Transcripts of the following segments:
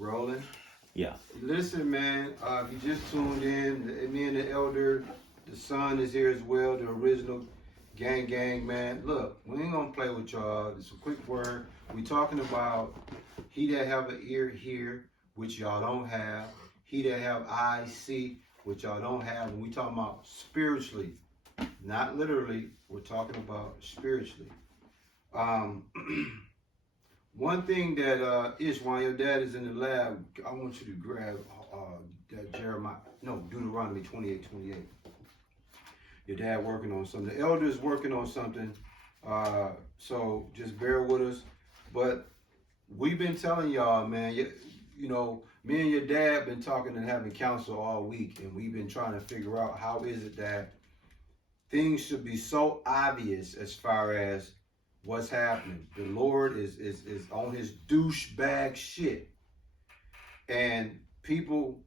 Rolling. Yeah. Listen, man, if you just tuned in, me and the elder, the son is here as well, the original gang, man. Look, we ain't gonna play with y'all. It's a quick word. We talking about he that have an ear hear, which y'all don't have. He that have eyes see, which y'all don't have. And we talking about spiritually, not literally. We're talking about spiritually. One thing that is while your dad is in the lab, I want you to grab that Deuteronomy 28:28. Your dad working on something. The elder is working on something. So just bear with us. But we've been telling y'all, man, you know, me and your dad been talking and having counsel all week, and we've been trying to figure out how is it that things should be so obvious as far as what's happening. The Lord is on his douchebag shit. And people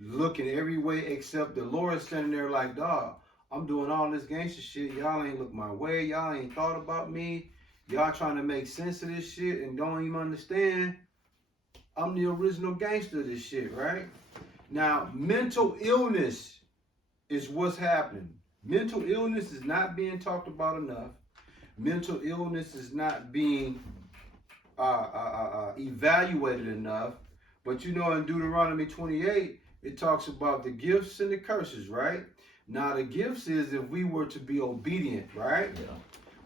looking every way except the Lord standing there like, dog, I'm doing all this gangster shit. Y'all ain't look my way. Y'all ain't thought about me. Y'all trying to make sense of this shit and don't even understand. I'm the original gangster of this shit, right? Now, mental illness is what's happening. Mental illness is not being talked about enough. Mental illness is not being evaluated enough. But you know, in Deuteronomy 28, it talks about the gifts and the curses, right? Now, the gifts is if we were to be obedient, right? Yeah.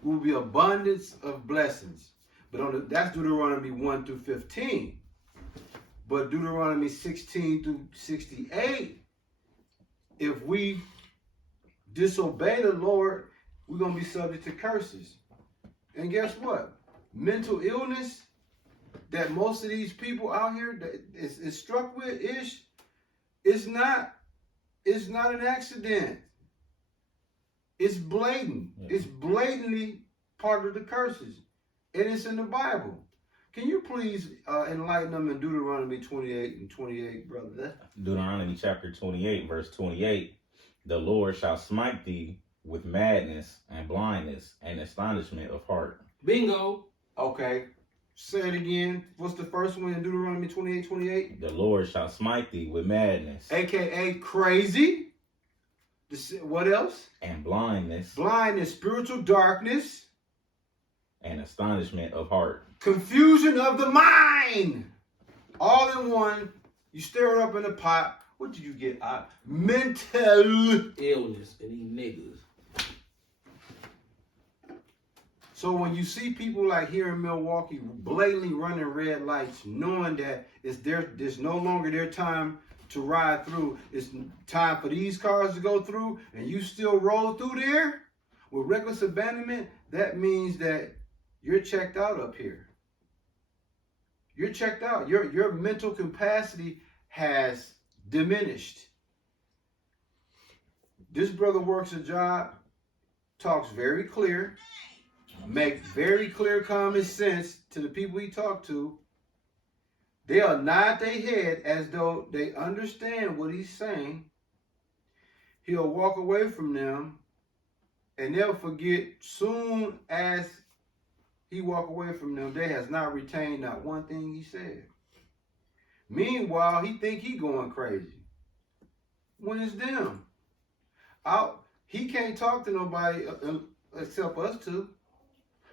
We will be abundance of blessings. But that's Deuteronomy 1 through 15. But Deuteronomy 16 through 68, if we disobey the Lord, we're going to be subject to curses. And guess what? Mental illness that most of these people out here that is struck with is not an accident. It's blatant. Yeah. It's blatantly part of the curses. And it's in the Bible. Can you please enlighten them in Deuteronomy 28:28, brother? Deuteronomy chapter 28, verse 28. The Lord shall smite thee with madness and blindness and astonishment of heart. Bingo. Okay. Say it again. What's the first one in Deuteronomy 28:28? The Lord shall smite thee with madness. AKA crazy. What else? And blindness. Blindness, spiritual darkness. And astonishment of heart. Confusion of the mind. All in one. You stir it up in a pot. What did you get? Mental illness and these niggas. So when you see people like here in Milwaukee blatantly running red lights, knowing that there's no longer their time to ride through, it's time for these cars to go through, and you still roll through there with reckless abandonment, that means that you're checked out up here. You're checked out. Your mental capacity has diminished. This brother works a job, talks very clear, make very clear common sense to the people he talked to. They'll nod their head as though they understand what he's saying. He'll walk away from them, and they'll forget soon as he walk away from them, they has not retained not one thing he said. Meanwhile, he think he going crazy. When it's them. He can't talk to nobody except us two.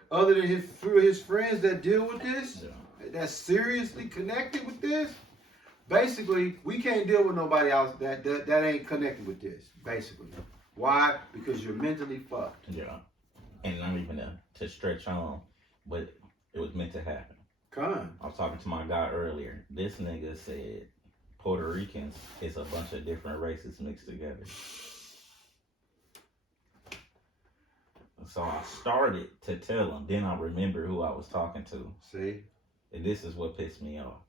Other than his friends that deal with this, that's seriously connected with this. Basically, we can't deal with nobody else that ain't connected with this, basically. Why? Because you're mentally fucked. Yeah. And not even to stretch on, but it was meant to happen. I was talking to my guy earlier. This nigga said Puerto Ricans is a bunch of different races mixed together. So I started to tell him. Then I remember who I was talking to. See? And this is what pissed me off.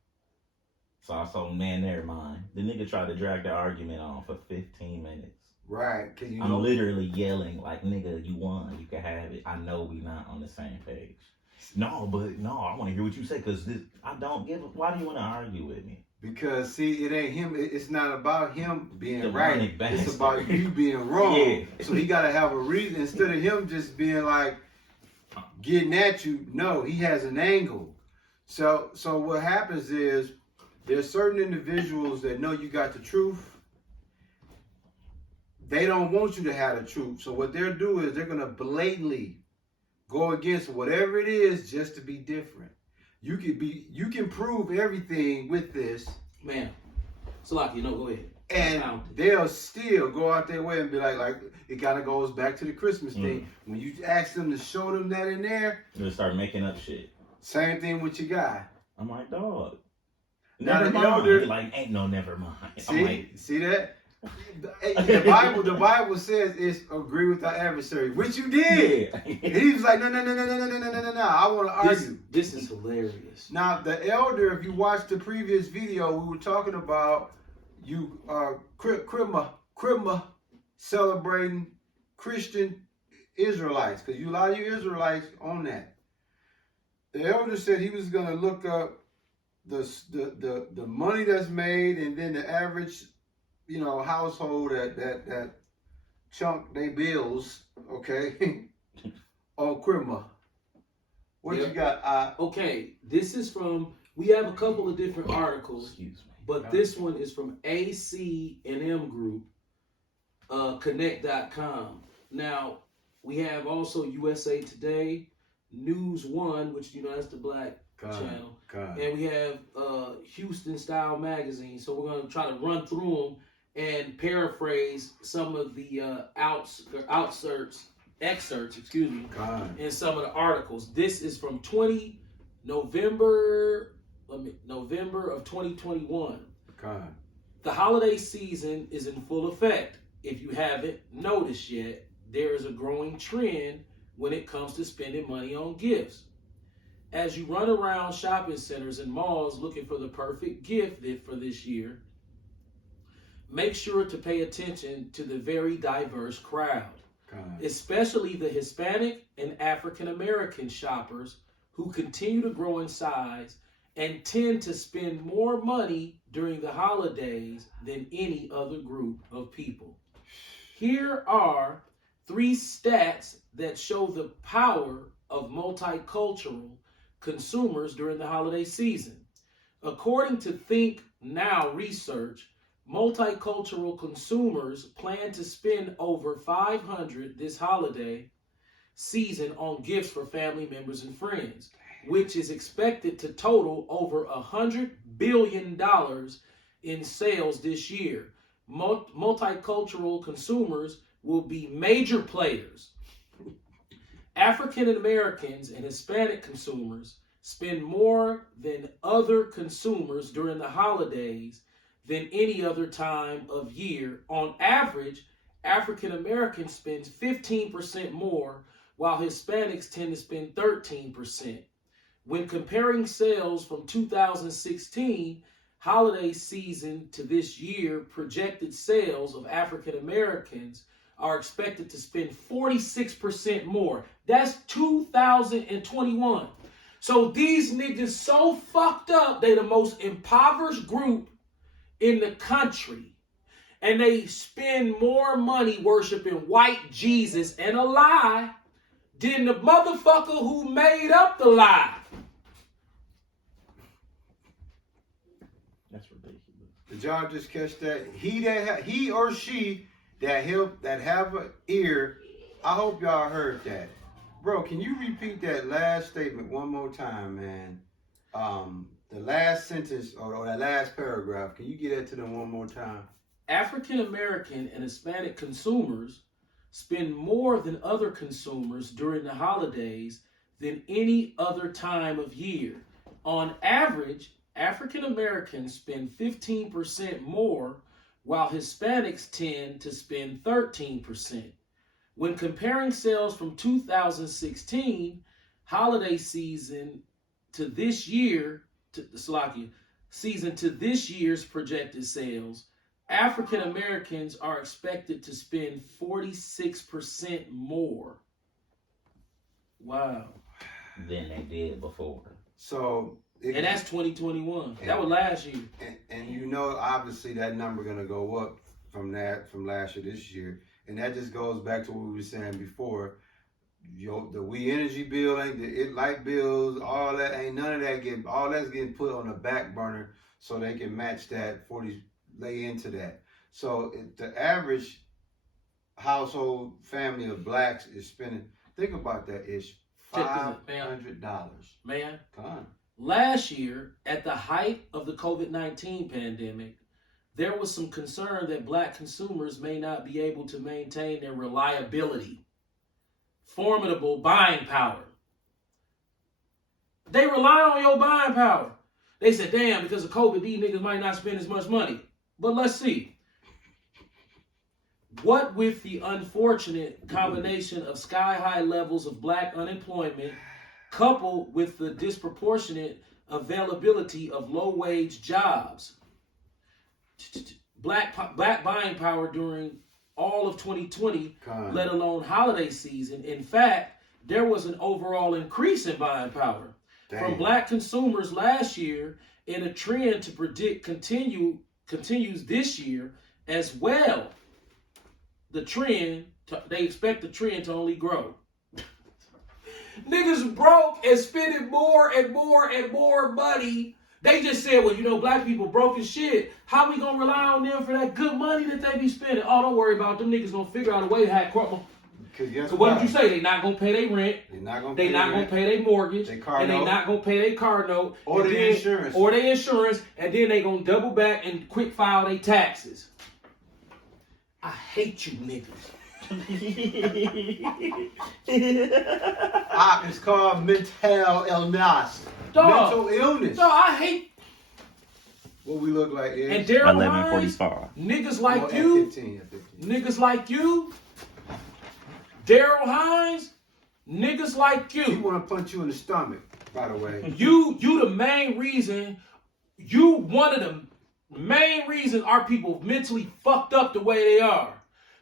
So I told him, man, never mind. The nigga tried to drag the argument on for 15 minutes. Right. I'm literally yelling like, nigga, you won. You can have it. I know we not on the same page. No, I want to hear what you say because I don't give a... Why do you want to argue with me? Because, see, it ain't him. It's not about him being the right. It's about you being wrong. Yeah. So he got to have a reason. Instead of him just being like, getting at you, no, he has an angle. So what happens is there's certain individuals that know you got the truth. They don't want you to have the truth. So what they'll do is they're going to blatantly go against whatever it is just to be different. You can prove everything with this. Man. So like, go ahead. And they'll still go out their way and be like it kind of goes back to the Christmas thing. When you ask them to show them that in there, they start making up shit. Same thing with your guy. I'm like, dog. Never mind. Like, ain't no never mind. See that? The Bible says it's agree with our adversary, which you did. And he was like, no. I want to argue. This is hilarious. Now the elder, if you watched the previous video, we were talking about Christmas celebrating Christian Israelites, because a lot of you Israelites on that. The elder said he was going to look up the money that's made, and then the average household that chunk they bills, okay, on Christmas. What you got? Okay, this is from. We have a couple of different articles. Excuse me. But this one is from ACNM Group, Connect.com. Now, we have also USA Today, News One, which, that's the black channel. And we have Houston Style Magazine. So we're going to try to run through them and paraphrase some of the excerpts, in some of the articles. This is from November of 2021. The holiday season is in full effect. If you haven't noticed yet, there is a growing trend when it comes to spending money on gifts. As you run around shopping centers and malls looking for the perfect gift for this year, make sure to pay attention to the very diverse crowd, especially the Hispanic and African American shoppers who continue to grow in size and tend to spend more money during the holidays than any other group of people. Here are 3 stats that show the power of multicultural consumers during the holiday season. According to Think Now research, multicultural consumers plan to spend over $500 this holiday season on gifts for family members and friends, which is expected to total over $100 billion in sales this year. Multicultural consumers will be major players. African Americans and Hispanic consumers spend more than other consumers during the holidays than any other time of year. On average, African Americans spend 15% more, while Hispanics tend to spend 13%. When comparing sales from 2016 holiday season to this year, projected sales of African Americans are expected to spend 46% more. That's 2021. So these niggas so fucked up, they the most impoverished group in the country. And they spend more money worshiping white Jesus and a lie than the motherfucker who made up the lie. That's ridiculous. Did y'all just catch that? He or she that have an ear, I hope y'all heard that. Bro, can you repeat that last statement one more time, man? The last sentence or that last paragraph, can you get that to them one more time? African American and Hispanic consumers spend more than other consumers during the holidays than any other time of year. On average, African Americans spend 15% more, while Hispanics tend to spend 13%. When comparing sales from 2016 holiday season to this year, to this year's projected sales, African Americans are expected to spend 46% more. Wow. Than they did before. So, and that's 2021. That was last year. And obviously that number gonna go up from last year this year. And that just goes back to what we were saying before. The energy bill ain't light bills, all that ain't none of that all that's getting put on the back burner so they can match that 40, lay into that. So the average household family of blacks is spending, think about that, is $500. Man, come on. Last year, at the height of the COVID-19 pandemic, there was some concern that black consumers may not be able to maintain their reliability, formidable buying power. They rely on your buying power. They said, damn, because of COVID, these niggas might not spend as much money. But let's see. What with the unfortunate combination of sky-high levels of black unemployment, coupled with the disproportionate availability of low-wage jobs, black buying power during all of 2020, let alone holiday season. In fact, there was an overall increase in buying power from black consumers last year, and a trend to predict continues this year as well. They expect the trend to only grow. Niggas broke and spending more and more and more money. They just said, well, you know, black people broke as shit. How we gonna rely on them for that good money that they be spending? Oh, don't worry about them niggas gonna figure out a way to have crumble. So what did you say? They not gonna pay their rent. They not gonna pay their mortgage. And they not gonna pay their car note. Or their insurance. Or their insurance. And then they gonna double back and quick file their taxes. I hate you niggas. It's called mental illness. Mental illness. No, I hate. What we look like is. And Daryl Hines, niggas like you, at 15. niggas like you, Daryl Hines, niggas like you. He want to punch you in the stomach, by the way. You the main reason. You one of the main reasons our people mentally fucked up the way they are.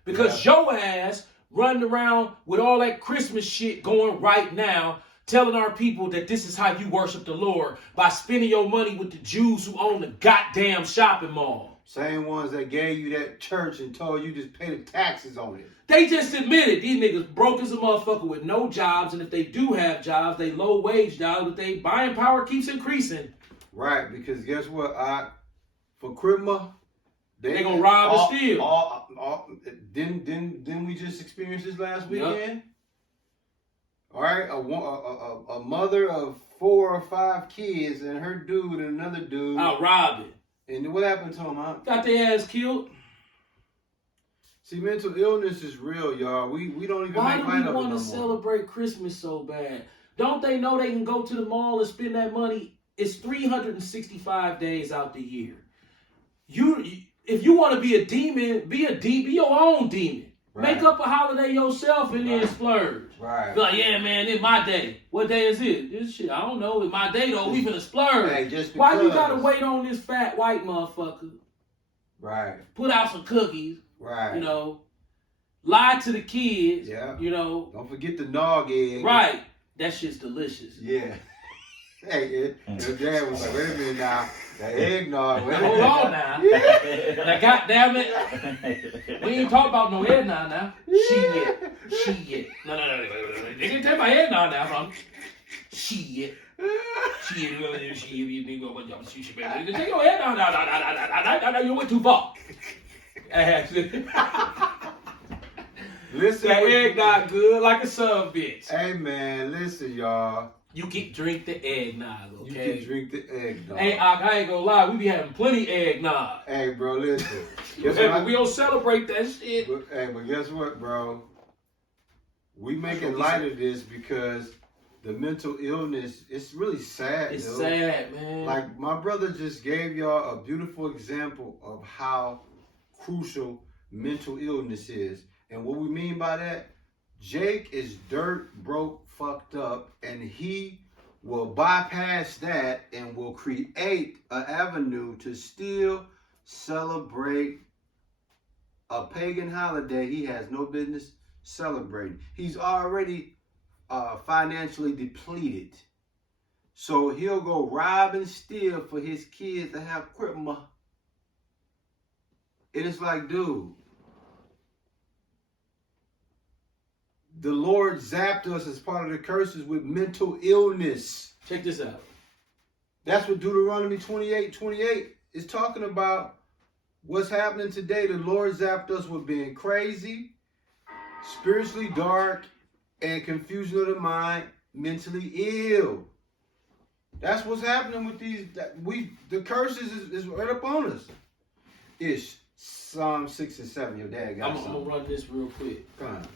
Because your ass running around with all that Christmas shit going right now, telling our people that this is how you worship the Lord, by spending your money with the Jews who own the goddamn shopping mall. Same ones that gave you that church and told you just pay the taxes on it. They just admitted these niggas broke as a motherfucker with no jobs, and if they do have jobs, they low wage jobs, but they buying power keeps increasing. Right, because guess what? For Christmas, they gonna rob and steal. Didn't we just experience this last weekend? Yep. All right, a mother of 4 or 5 kids and her dude and another dude out robbing. And what happened to them, huh? Got their ass killed. See, mental illness is real, y'all. We don't even Why make do light we of it want no to more. celebrate Christmas so bad? Don't they know they can go to the mall and spend that money? It's 365 days out the year. If you want to be a demon, be your own demon. Right. Make up a holiday yourself and then splurge. Right. Be like, yeah, man, it's my day. What day is it? This shit, I don't know. It's my day though. We finna splurge. Hey, just because. Why you gotta wait on this fat white motherfucker? Right. Put out some cookies. Right. You know, lie to the kids. Yeah. You know. Don't forget the nog egg. Right. That shit's delicious. Yeah. Hey, your dad was like, wait a minute now. The eggnog. Hold on now. Now, goddamn it. We ain't talking about no eggnog now. Shit. No. They can take my eggnog now, son. Shit. Take your eggnog now. You went too far. Listen. That eggnog good like a son bitch. Hey, man, listen, y'all. You can drink the eggnog, okay? You can drink the eggnog. Hey, I ain't gonna lie, we be having plenty eggnog. Hey, bro, listen. We don't celebrate that shit. But guess what, bro? We making light of this because the mental illness, it's really sad, It's dude. sad, man. Like, my brother just gave y'all a beautiful example of how crucial mental illness is. And what we mean by that, Jake is dirt, broke, fucked up, and he will bypass that and will create an avenue to still celebrate a pagan holiday he has no business celebrating. He's already financially depleted. So he'll go rob and steal for his kids to have Christmas. And it's like, dude, the Lord zapped us as part of the curses with mental illness. Check this out. That's what Deuteronomy 28:28 is talking about. What's happening today? The Lord zapped us with being crazy, spiritually dark, and confusion of the mind, mentally ill. That's what's happening with these. The curses is right up on us. It's Psalm 6 and 7. Your dad got something. I'm gonna run this real quick. Come on.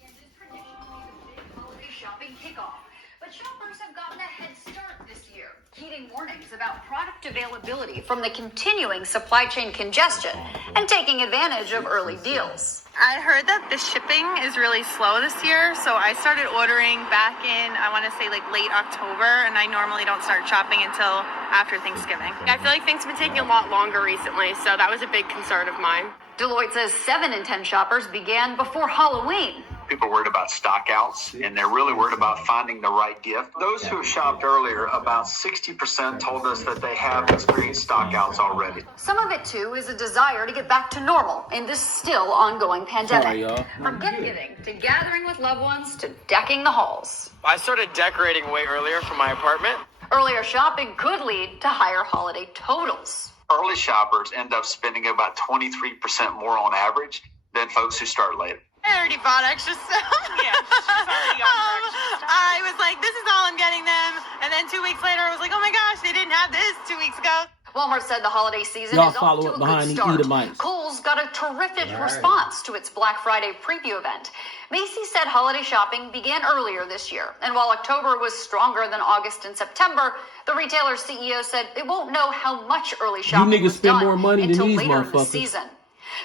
Yeah, this traditionally the big holiday shopping kickoff, but shoppers have gotten a head start this year, heeding warnings about product availability from the continuing supply chain congestion and taking advantage of early deals. I heard that the shipping is really slow this year, so I started ordering back in, I want to say like late October, and I normally don't start shopping until after Thanksgiving. I feel like things have been taking a lot longer recently, so that was a big concern of mine. Deloitte says 7 in 10 shoppers began before Halloween. People are worried about stockouts, and they're really worried about finding the right gift. Those who have shopped earlier, about 60% told us that they have experienced stockouts already. Some of it, too, is a desire to get back to normal in this still ongoing pandemic. Sorry, y'all. From gift giving to gathering with loved ones to decking the halls. I started decorating way earlier for my apartment. Earlier shopping could lead to higher holiday totals. Early shoppers end up spending about 23% more on average than folks who start later. I already bought extra stuff. Yeah, she's already on for extra stuff. I was like, this is all I'm getting them. And then 2 weeks later, I was like, oh my gosh, they didn't have this 2 weeks ago. Walmart said the holiday season Y'all is off follow to up a behind good the start. Edomites. Kohl's got a terrific response to its Black Friday preview event. Macy's said holiday shopping began earlier this year, and while October was stronger than August and September, the retailer's CEO said it won't know how much early shopping niggas was spend done more money than until these later in the motherfuckers. season.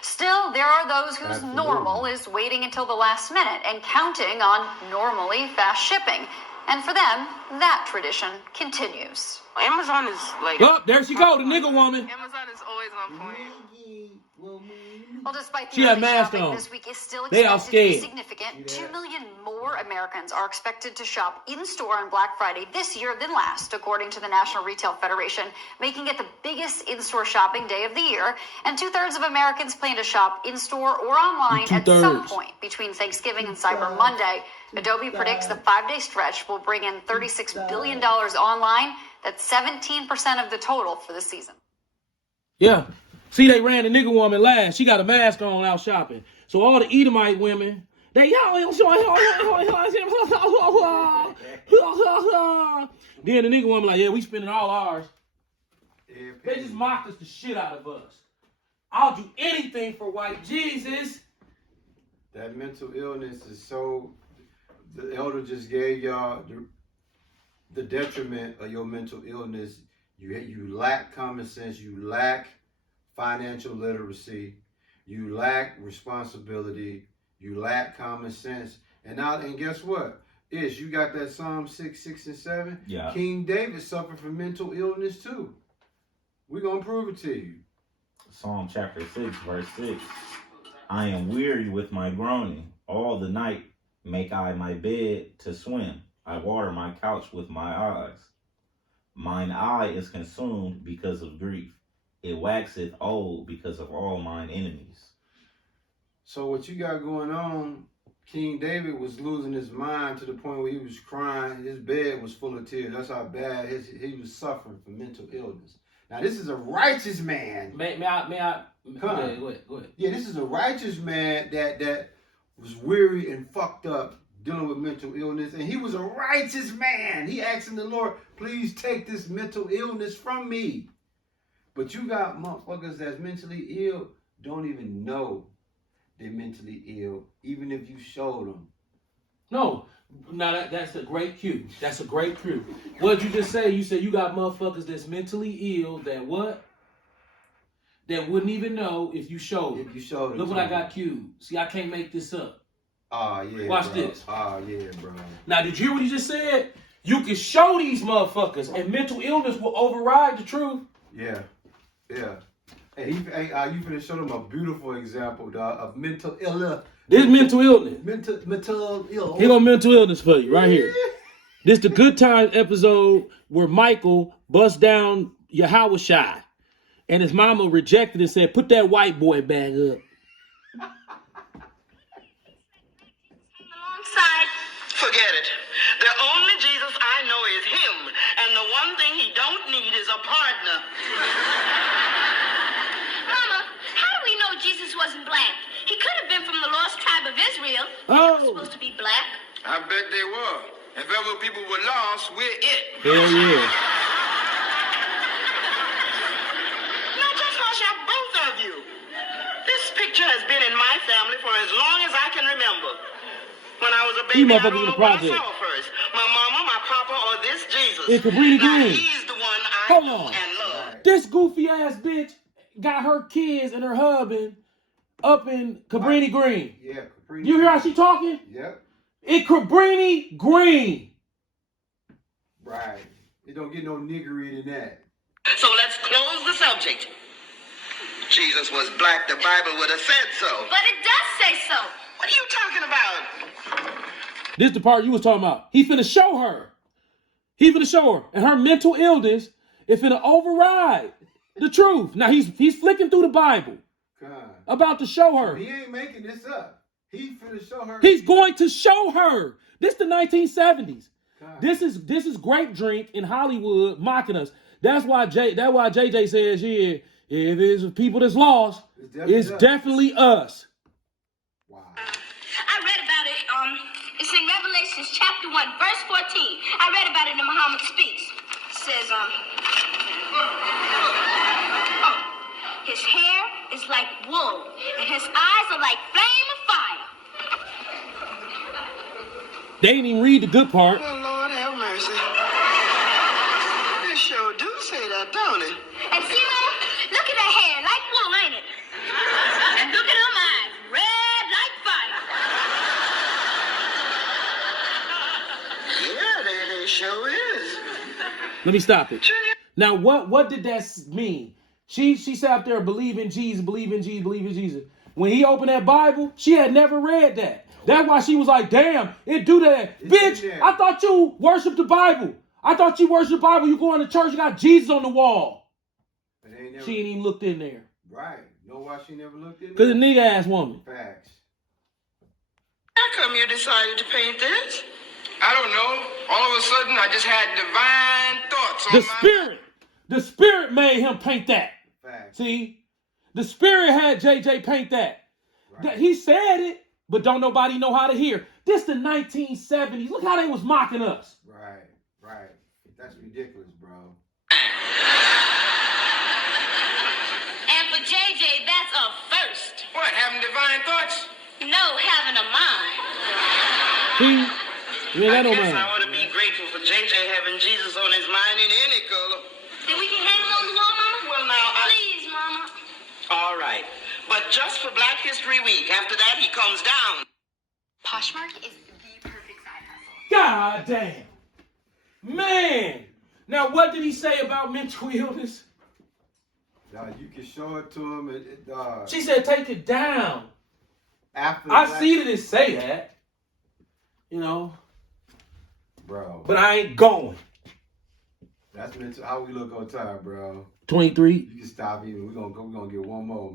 Still, there are those whose Absolutely. normal is waiting until the last minute and counting on normally fast shipping. And for them, that tradition continues. Amazon is like... Oh, there she go, the nigga woman. Amazon is always on point. Well, despite the She had early mask shopping, on. this week is still They all expected to be scared. significant. 2 million more Americans are expected to shop in-store on Black Friday this year than last, according to the National Retail Federation, making it the biggest in-store shopping day of the year. And 2/3 of Americans plan to shop in-store or online at some 2/3. point between Thanksgiving and Cyber Monday. Adobe predicts the 5-day stretch will bring in $36 billion online. That's 17% of the total for the season. Yeah. See, they ran the nigga woman last. She got a mask on out shopping. So all the Edomite women, then the nigga woman like, yeah, we spending all ours. They just mocked us the shit out of us. I'll do anything for white Jesus. That mental illness is so. The elder just gave y'all the detriment of your mental illness. You lack common sense. You lack financial literacy. You lack responsibility. You lack common sense. And guess what? You got that Psalm 6 and 7. Yeah. King David suffered from mental illness too. We're gonna prove it to you. Psalm chapter 6, verse 6. I am weary with my groaning. All the night make I my bed to swim. I water my couch with my eyes. Mine eye is consumed because of grief. It waxeth old because of all mine enemies. So what you got going on, King David was losing his mind to the point where he was crying. His bed was full of tears. That's how bad he was suffering from mental illness. Now this is a righteous man. May I? Go Come on. ahead, go ahead. Yeah, this is a righteous man that was weary and fucked up dealing with mental illness. And he was a righteous man. He asking the Lord, please take this mental illness from me. But you got motherfuckers that's mentally ill, don't even know they're mentally ill, even if you showed them. No, now that's a great cue. That's a great cue. What did you just say? You said you got motherfuckers that's mentally ill that what? That wouldn't even know if you showed them. If you showed them. Look what I got cued. See, I can't make this up. Oh, yeah, Watch bro. this. Oh, yeah, bro. Now, did you hear what he just said? You can show these motherfuckers, and mental illness will override the truth. Yeah. Yeah. Hey, you finna show them a beautiful example, dog, of mental illness. This mental illness. Mental illness. Here go mental illness for you, right here. This the Good Times episode where Michael busts down Yahushua, and his mama rejected and said, put that white boy back up. Forget it. The only Jesus I know is him, and the one thing he need is a partner. Mama, how do we know Jesus wasn't black? He could have been from the lost tribe of Israel. He was supposed to be black. I bet they were. If ever people were lost, we're it. Hell yeah. Now just hush up, both of you. This picture has been in my family for as long as I can remember. When I was a baby, I don't know what I saw first. My mama, my papa, or this Jesus. Now he's the one I know and love. This goofy ass bitch got her kids and her husband up in Cabrini Green. Yeah, Cabrini. You hear how she talking? Yep. In Cabrini Green. Right. It don't get no niggery than that. So let's close the subject. Jesus was black, the Bible would have said so. But it does say so. What are you talking about? This the part you was talking about. He finna show her. He finna show her. And her mental illness is finna override the truth. Now he's flicking through the Bible. God. About to show her. He ain't making this up. He finna show her. He's going to show her. This the 1970s. God. This is grape drink in Hollywood mocking us. That's why JJ says here, if it's people that's lost, it's definitely us. Wow. I read about it. It's in Revelations chapter 1, verse 14. I read about it in Muhammad Speaks. It says, his hair is like wool, and his eyes are like flame of fire. They didn't even read the good part. Oh, Lord have mercy. It sure do say that, don't it? And see, Mama, look at her hair, like wool, ain't it? And look at them eyes, red like fire. Yeah, they sure is. Let me stop it. Now, what did that mean? She sat up there believing Jesus. When he opened that Bible, she had never read that. That's why she was like, damn, it do that. Bitch, I thought you worshiped the Bible. I thought you worshiped the Bible. You going to church, you got Jesus on the wall. She ain't even looked in there. Right. Know why she never looked in there? Because a nigga ass woman. Facts. How come you decided to paint this? I don't know. All of a sudden, I just had divine thoughts. The spirit made him paint that. Facts. See? The spirit had JJ paint that. Right. He said it, but don't nobody know how to hear. This the 1970s. Look how they was mocking us. Right. That's ridiculous, bro. And for JJ, that's a first. What, having divine thoughts? No, having a mind. See? Yeah, that don't matter. I want to be grateful for JJ having Jesus on his mind in any color. Then we can hang him on the wall, Mama? Well, now, Please, Mama. All right. But just for Black History Week. After that, he comes down. Poshmark is the perfect side hustle. God damn. Man. Now, what did he say about mental illness? You can show it to him. She said, take it down. After I see that it say that. You know. Bro. But I ain't going. That's how we look on time, bro. 23. You can stop even. We're gonna get one more, man.